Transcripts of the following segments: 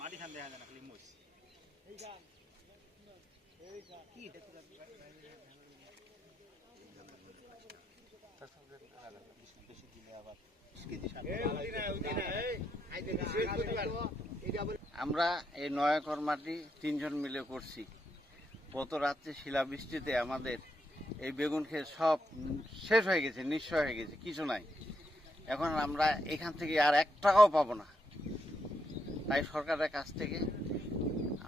মাটি খান দেখা যায় না খালি মুছ আমরা এই নয়াকর মাটি 3 জন মিলে করছি। গত রাত্রে শিলাবৃষ্টিতে আমাদের এই বেগুন খেয়ে সব শেষ হয়ে গেছে, নিঃস্ব হয়ে গেছে, কিছু নাই। এখন আমরা এখান থেকে আর 1 টাকাও পাবো না। তাই সরকারের কাছ থেকে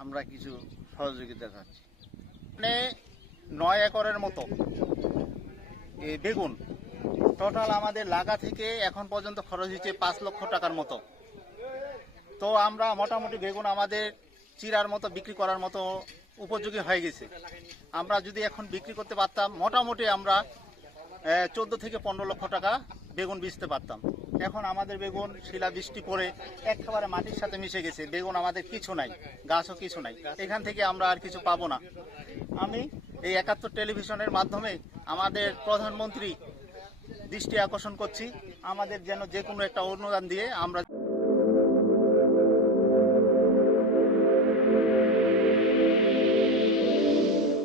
আমরা কিছু সহযোগিতা চাচ্ছি। মানে 9 একরের মতো এই বেগুন টোটাল আমাদের লাগা থেকে এখন পর্যন্ত খরচ হয়েছে 5 লক্ষ টাকার মতো। তো আমরা মোটামুটি বেগুন আমাদের চিরার মতো বিক্রি করার মতো উপযোগী হয়ে গেছে। আমরা যদি এখন বিক্রি করতে পারতাম মোটামুটি আমরা 14 থেকে 15 লক্ষ টাকা বেগুন বেচতে পারতাম। এখন আমাদের বেগুন শিলাবৃষ্টি পড়ে একেবারে মাটির সাথে মিশে গেছে, বেগুন আমাদের কিছু নাই, গাছও কিছু নাই। এখান থেকে আমরা আর কিছু পাবো না। আমি এই 71 টেলিভিশনের মাধ্যমে আমাদের প্রধানমন্ত্রী দৃষ্টি আকর্ষণ করছি, আমাদের যেন যে কোনো একটা অনুদান দিয়ে আমরা